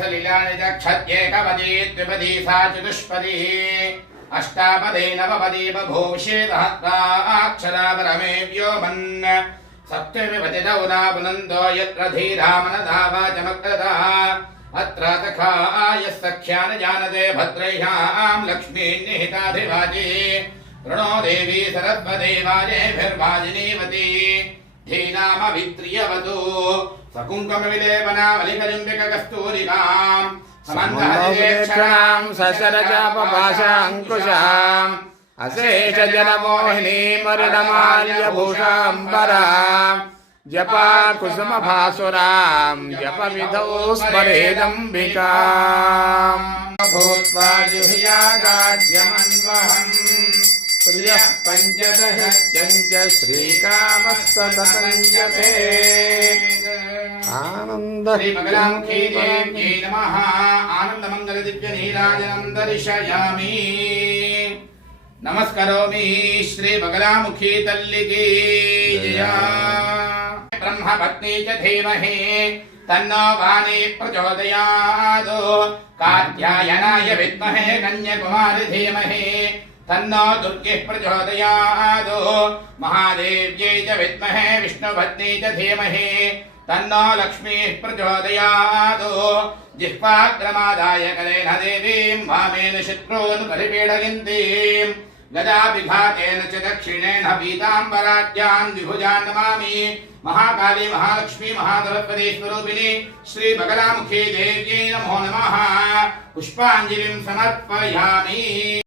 सलिलानि चक्षत्येकपदी द्विपदी सा चतुष्पदी अष्टापदे नवपदी बभूषे सहस्राक्षरा परमे व्योमन् सप्तमिपतितौ नापुनन्दो यत्र धीरा मनदा वाचमक्रतः अत्र तखायः सख्यान् जानते भद्रैषां लक्ष्मी निहिताधिवाजी प्रणो देवी सरस्वती वाजेभिर्वाजिनीवती धीनामभित्रियवतु सकुङ्कुमविलेपनामलिकजुम्बिककस्तूरिकाम् समन्वहरिवेक्षणां सशरजापपाशाङ्कुशाम् अशेषजनमोहिनीमरुणमाल्यभूषाम्बराम् जपा कुसुमभासुरां जपविधौ स्मरेदम्बिकाम् भूत्वा जुह्यागाद्यमन्वहम् श्रियः पञ्चदशश्च श्रीकामस्ततञ्जते आनन्द श्रीमङ्गलामुखी देव्यै नमः आनन्दमङ्गलदिव्यनीराजनं दर्शयामि नमस्करोमि श्रीमङ्गलामुखी तल्लिकी जय ब्रह्मपत्नी च धीमहि तन्नो वाणी प्रचोदयात् कात्यायनाय विद्महे कन्याकुमारी धीमहि तन्नो दुर्गे प्रचोदयात् महादेव्यै च विद्महे विष्णुपत्नी च धीमहि तन्नो लक्ष्मीः प्रचोदयात् जिह्वाग्रमादाय करेण देवीं वामेन शत्रून् परिपीडयन्तीं गदाभिघातेन च दक्षिणेन पीताम्बराढ्यां विभुजां नमामि महाकाली महालक्ष्मी महासरस्वती स्वरूपिणी श्रीमङ्गलामुखी देव्यै नमो नमः पुष्पाञ्जलिं समर्पयामि।